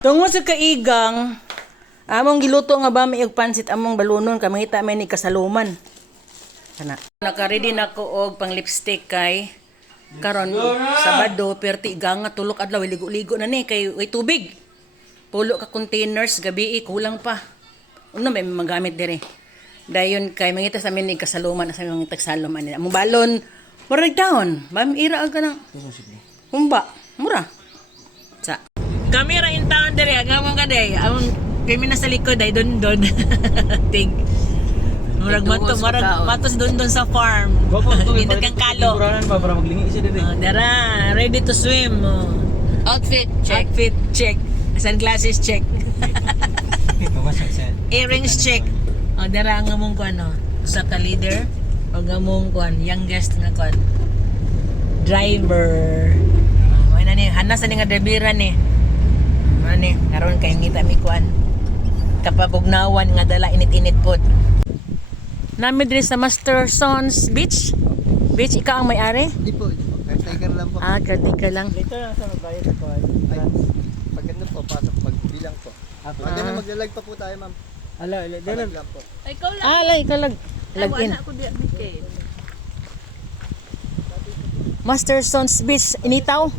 Tungod sa kaigang, among giluto nga ba may pansit among balunon kamangita may ni kasaluman. Kana. Naka-ready na ko og pang lipstick kay karon Sabado perti igang nga tulok adlaw ligo-ligo na ni kay way tubig. Pulo ka containers gabi kulang pa. Uno may magamit dire. Dayon kay mangita sa amin ni kasaluman sa mga tagsaluman nila. Among balon murag down. Bam ira ag kanang. Humba, mura. Sa kamera in town dire agamon ka day. Among kami sa likod ay don. Tig. Murag matos don sa farm. Dito kang kalo. Buranan ba para maglingi siya dire. Dara, ready to swim. Outfit, check. Outfit check. Sunglasses check. Earrings check. O dara ang among kuan no. Usa ka leader o among kuan youngest nga kuan. Driver. Mo na ni hanas ni nga driveran ni. Ani karon kay ngita mi kuan. Kapabugnawan nga dala init-init pod. Nami diri sa Mastersons Beach. Beach ikaw ang may-ari? Di po. Caretaker lang po. Caretaker lang. Dito na sa magbayad po. Pag ano po, pasok pagbilang po. Pag ano maglalag pa po tayo, ma'am. Dalag lang po. Ay, ikaw lang. Ikaw lang. Login. Ako di kay. Mastersons Beach initaw.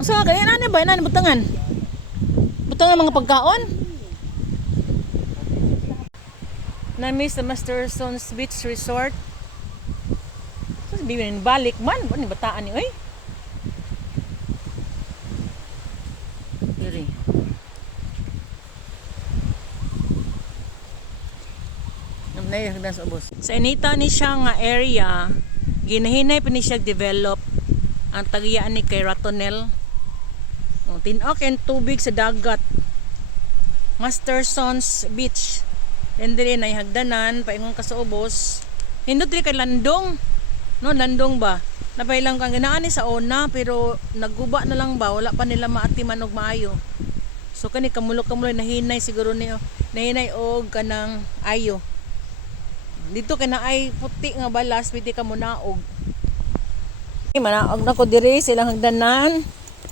Asa ka kaya nani ba nani butangan? Butangan mga pagkaon? Nami sa Mastersons Beach Resort. So sabihin balik man ni bataan ni oy. Diri. Namnay hagdan sa ubos. Sa inita ni siya nga area, ginahinay pa ni siya develop ang tagiyaan ni kay Ratonel. Tinok and tubig sa dagat. Mastersons Beach. And dire na hagdanan paingon ka sa ubos. Hindot dire kay landong. No, landong ba? Napailang kang ganaan ni sa ona pero nagguba na lang ba wala pa nila maatiman og maayo. So kani kamulok-kamuloy nahinay siguro ni nahinay og kanang ayo. Dito kay naay puti nga balas piti ka munaog. Manaog na ko dire silang hagdanan.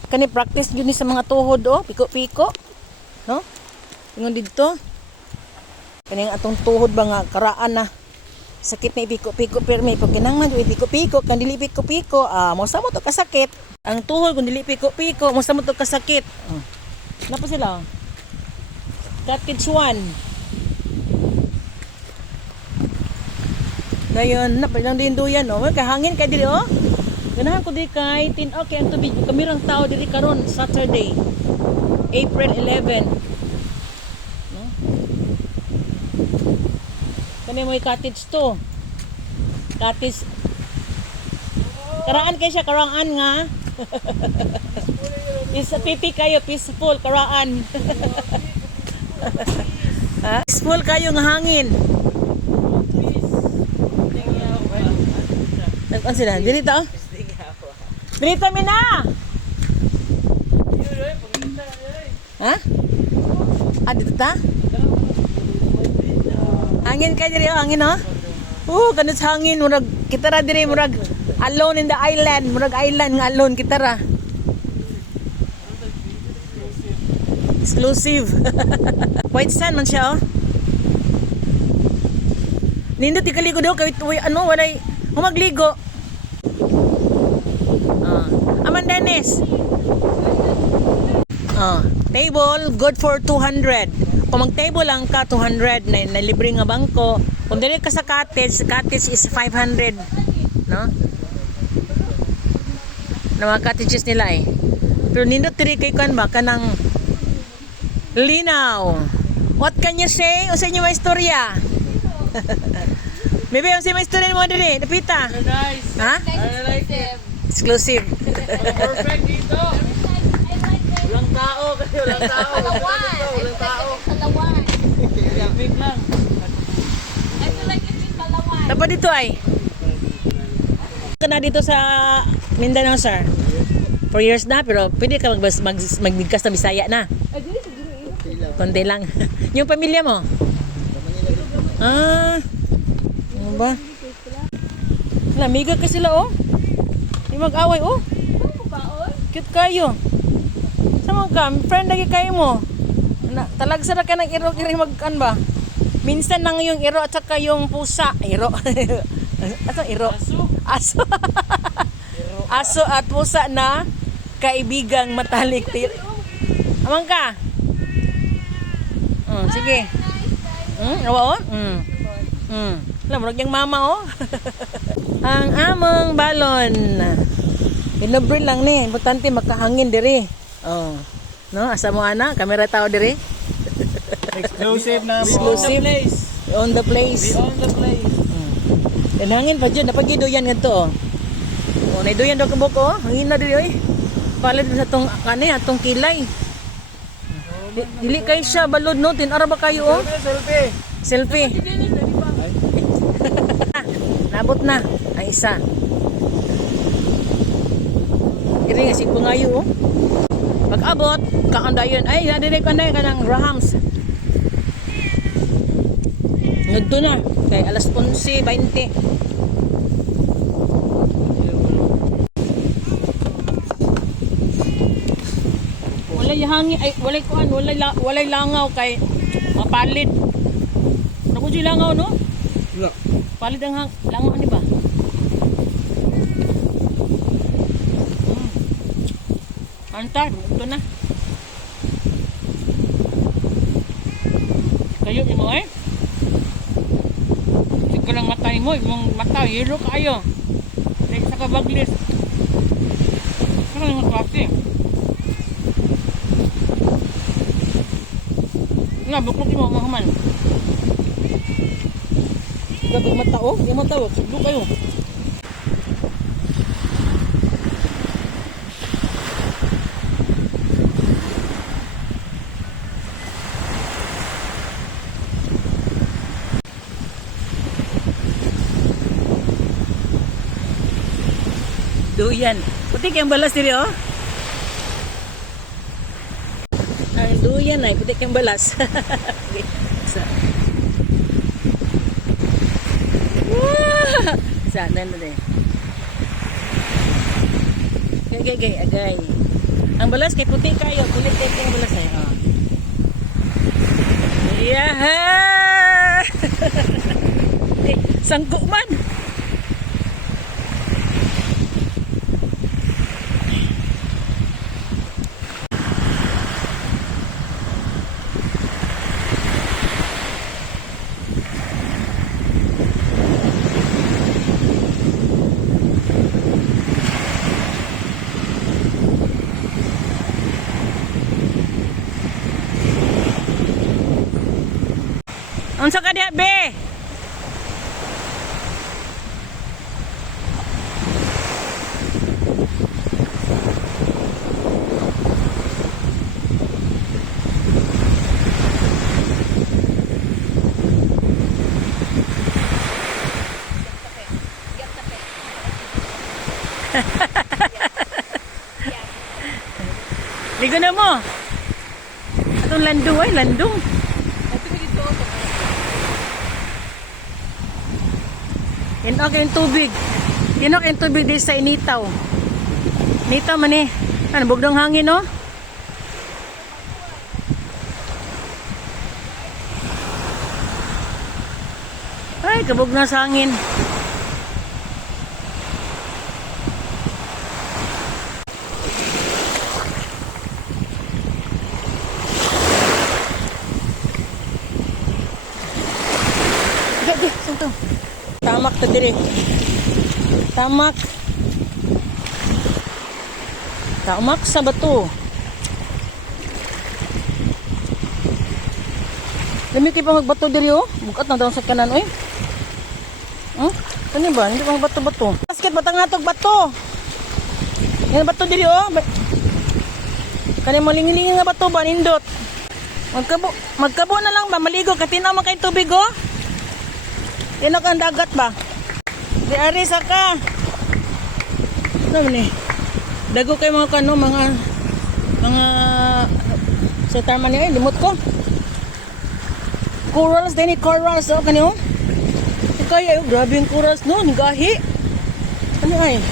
Kani practice yun sa mga tuhod piko-piko. No? Ingon dito. Kani ang atong tuhod ba nga karaan na. Sakit na ipiko-piko permi pag kinanglan ipiko-piko kan dili piko-piko mo sa mo to kasakit. Ang tuhod kun dili piko-piko mo sa mo to kasakit. Napa sila? Cottage 1. Dayon na pa lang din duyan kahangin kay dili ganahan ko di kay tin okay ang tubig kamirang tao diri karon Saturday April 11 no kani mo cottage to cottage karaan kay siya karaan nga is pipi kayo peaceful karaan peaceful kayo nga hangin nag-on sila dili ta Dito mi na. Ha? Dito ta? Hangin ka diri hangin kanus hangin murag kita ra diri murag alone in the island, murag island nga alone kita ra. Exclusive. White sand man siya Nindot ikaligo daw kay walay humagligo. Aman Dennis. Table good for 200. Kung mag-table lang ka 200 na libre nga bangko. Kung dili ka sa cottage is 500, no? Na mga cottages nila Pero nindot diri kay kan ba kanang linaw. What can you say? Usa niyo may istorya. Maybe usa may istorya mo diri, dapita. Nice. Ha? I like it. Exclusive. Perfect dito. Walang tao kasi walang tao. Walang tao. Palawan. Big lang. I feel like it's in Palawan. Dapat dito Kana dito sa Mindanao, sir. 4 years na, pero pwede ka magbigkas na Bisaya na. Konti lang. Yung pamilya mo? Ano ba? Lamiga ka sila, Yung mag-away, Cute kayo. Sama ka, friend lagi kayo mo. Talagsa ra ka ng iro kiri magkan ba? Minsan nang yung iro at saka yung pusa. Iro. Ato iro? Aso. Aso at pusa na kaibigang matalik. Amang ka? Sige. Awa oh? Alam mo, yung mama oh. Ang among balon. Pinobre lang ni. Importante makahangin diri. Oh. No, asa mo ana? Kamera tao diri. Exclusive na Exclusive. On the place. On the place. Yan hangin pa dyan. Napagidoyan nga to. O, naidoyan daw kabok o. Hangin na diri oy. Palad sa tong kanay, atong kilay. Dili kay siya balod no. Tinara ba kayo o? Selfie. Selfie. Nabot na ang isa. Iri nga si Pungayo o. Pag-abot, kaandayon. Ay, nadinig ko na kanang Rahams. Nagdo na. Kay alas 11:20. Walay hangin, ay walay kuan, walay langaw kay mapalid. Naku si langaw no? Wala. Palid ang langaw ani ba? Antar, ito na. Kayo mo eh. Sige lang matay mo, yung mata, yelo kayo. Like sa kabaglis. Ano yung klase? Nga, buklok mo, mahaman. Gagag mata oh, yung mata oh, suglo kayo. Duyan. Puti kayong balas diri oh. Ang duyan ay puti kayong balas. Okay. Sana na din. Agay. Ang balas kay puti kayo, kulit kayo ang balas ay. Oh. Yaha! Sangko man. Unsa ka diha be? Ligo na mo. Atong landong ay landong. Inok yung tubig. Inok yung tubig di sa initaw. Initaw man eh. Ano, bugdong hangin no? Ay, kabog na sa hangin. Gagi, santo. Tamak ta dire. Tamak. Tamak sa bato. Lami kay pa magbato diri oh. Bukat na daw sa kanan oy. Kani ba? Hindi pa magbato-bato. Basket batang natog bato. Yan bato diri oh. Kani mo lingi-lingi nga bato ba nindot. Magkabo na lang ba maligo katinaw man kay tubig oh. Tinok ang dagat ba? Di ari saka. Ano ni? Dago kay mga kano, mga sa tama niya, limot ko. Corals din, corals oh kanyo. Kaya grabe yung corals no, gahi. Ano ay?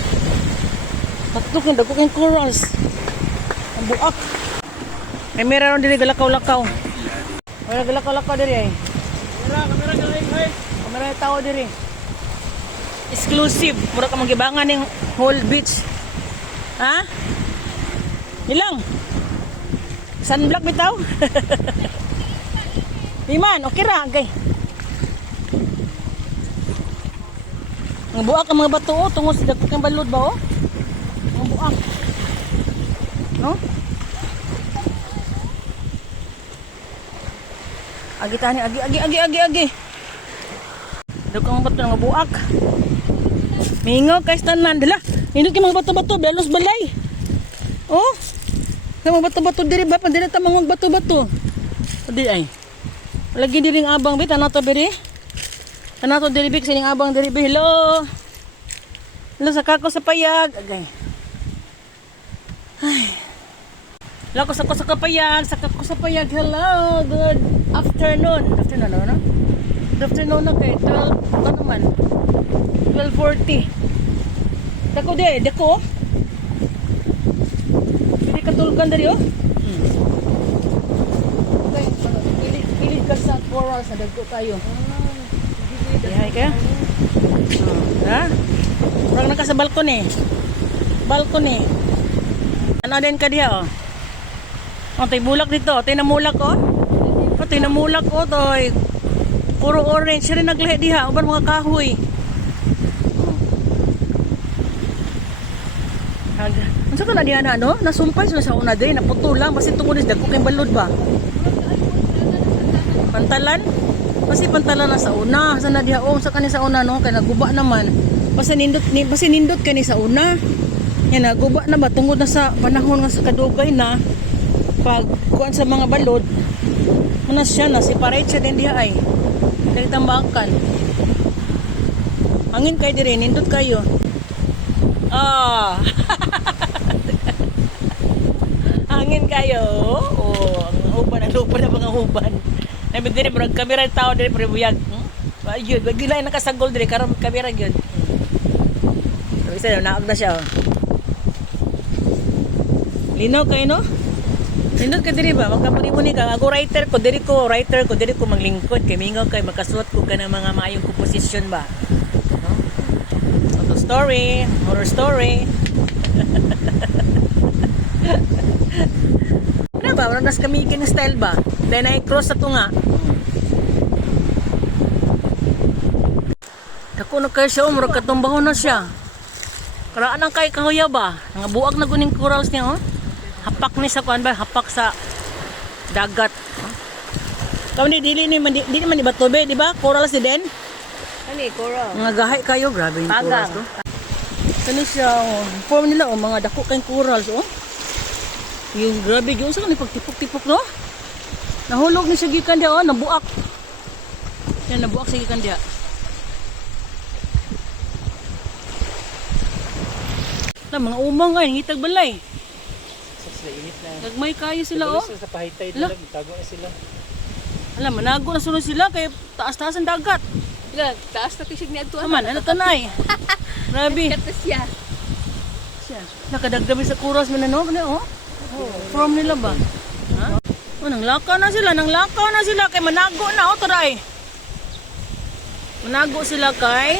Patok yung dago kay corals. Ang buak. May meron diri galakaw-lakaw. Wala galakaw-lakaw diri ay. Kamera tao diri. Exclusive. Mura ka magibangan ning whole beach. Ha? Ilang? Sunblock bitaw? Iman, okay ra. Okay. Mga buak ang mga bato oh. Tungod sa dagko kang balod ba oh? Mga buak. No? Agi tani, agi. Dagko ang bato nga buak. Mingo kay tanan dala. Indot kay mga bato-bato dalos balay. Oh. Kay mga bato-bato diri ba pandili ta mga bato-bato. Di ay. Lagi diri ng abang bit ana to biri. Ana to diri bik sining abang diri bi. Hello. Hello sa kako sa payag. Agay. Ay. Lako sa ko sa kapayag, sa kako sa payag. Hello. Good afternoon. Afternoon no? Good afternoon na kay 12 ano man. 12:40. Dako de, dako. Dili katulkan diri oh. Kilig ka sa coral sa dagko tayo. Dihay ka? Ha? Murag naka sa balkon eh. Balkon eh. Ano din ka diha oh. Oh, tay bulak dito. Tay namulak oh. Oh, tay namulak oh. Tay puro orange. Siya rin naglahi diha. Uban mga kahoy. Ano ka na diha na no? Nasumpay sila sa una din. Naputulang. Basta tungod is dagko kay balod ba? Pantalan? Kasi pantalan na sa una. Sana diha oh, sa kani sa una no, kay naguba naman. Basta nindot kani sa una. Yan naguba na ba tungod na sa panahon nga sa kadugay na pag kuan sa mga balod. Manas siya na separate siya din diha ay. Dili tambakan. Angin kay dire nindot kayo. Ah. Angin kayo. Oh, ang uban ang lupa na mga uban. Nabi dire murag kamera tao dire pre buyag. Ayun, wag gila nakasagol dire karon kamera gyud. Isa na na siya. Lino kay no? Lindot ka dire ba? Magkapuni-muni ka. Ako writer ko dire ko maglingkod kay mingaw kay makasuot ko kana mga maayong composition ba. No? Story, horror story. Ano ba? Wala nas kami king style ba? Then I cross sa tunga. Dako na kay siya, murag katumbahon na siya. Karaan ang kay kahoya ba? Nga buak na guning corals niya oh. Hapak ni sa kuan ba? Hapak sa dagat. Kamu ni dili ni man iba tobe, di ba? Corals si den. Ani, coral. Mga gahay kayo, grabe yung corals to. Kani siya oh. Form nila oh, mga dako kay corals oh. Yung grabe gyud sa kanang pagtipok-tipok no. Nahulog ni siya gikan dia oh, nabuak. Yan nabuak sa gikan dia. Na mga umang ay ngitag balay. Sa init na. Nagmay kayo sila oh. Sa pahitay nila, itago na sila. Alam, manago na sunod sila kay taas-taas ang dagat. Nga, taas na tisig ni Adto. Aman, ano tanay? Grabe. Katas siya. Nakadagdabi sa kuras mo na no? Oh. From nila ba? Ha? Oh, nanglakaw na sila kay manago na oh, taray. Manago sila kay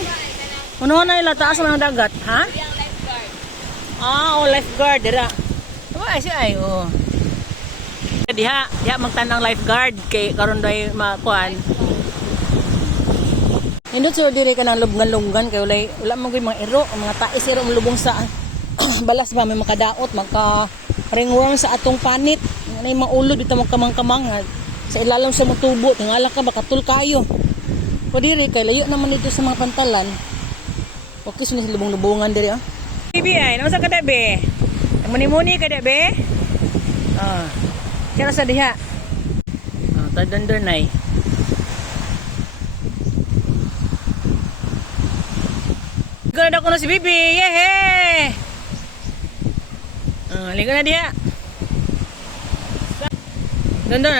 uno na nila taas ng dagat, ha? Yung lifeguard. Ah, oh, lifeguard dira. Ay, si ay oh. Diha magtanang lifeguard kay karon day makuan. Indot so dire ka nang lubngan-lunggan kay wala man gyud mga iro, mga tais iro lubong sa balas ba may makadaot, magka ringworm sa atong panit. Nay maulod bitaw magkamang-kamang sa ilalim sa motubo, tingala ka baka tul kayo. O dire kay layo naman dito sa mga pantalan. Okay sini lubong-lubongan dire oh. Bibi ay, naman sa kadabe. Muni-muni kadabe. Ah. Kaya sa diha. Ah, tadandor nay. Ganda ko na si Bibi. Yehe. Ah, ligo na diha.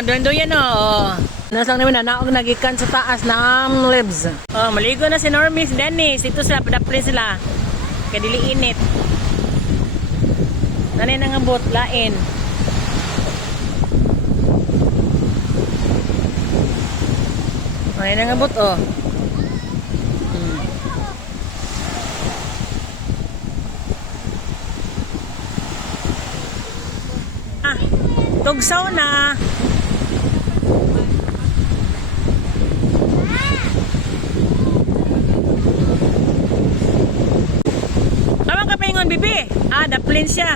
Dondo yan oh. Nasang namin naog nagikan sa taas na lives. Oh, maligo na si Normis, Dennis. Ito sila, padapre sila. Kaya dili init. Nanay nang abot, lain. Ay nangabot oh. Hmm. Ah, tugsaw na. Tawag ka paingon, bibi. Ah, daplin siya.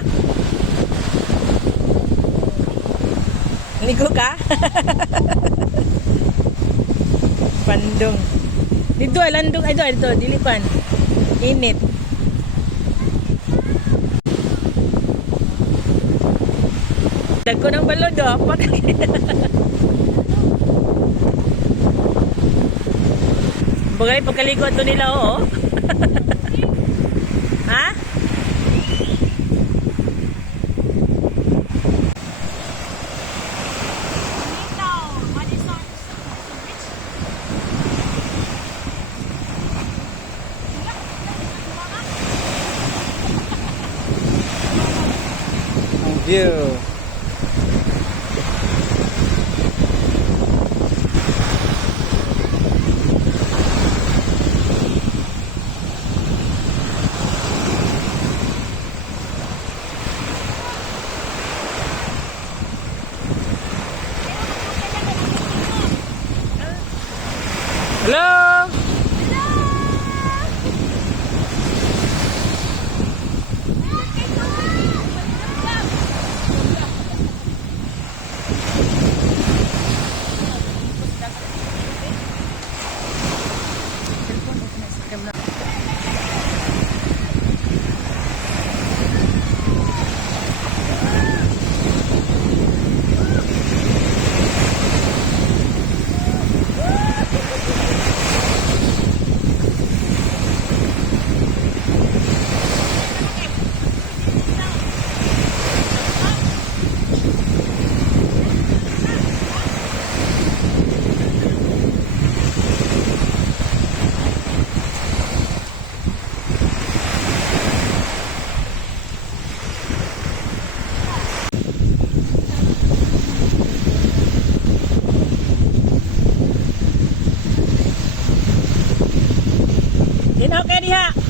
Ligo ka? Pandong. Dito ay landong ay dito, dilipan. Init. Dagko ng balod oh. Bagay pagkaligo ato nila oh. Ha? Ang view. Hello? Dinaw kay diha.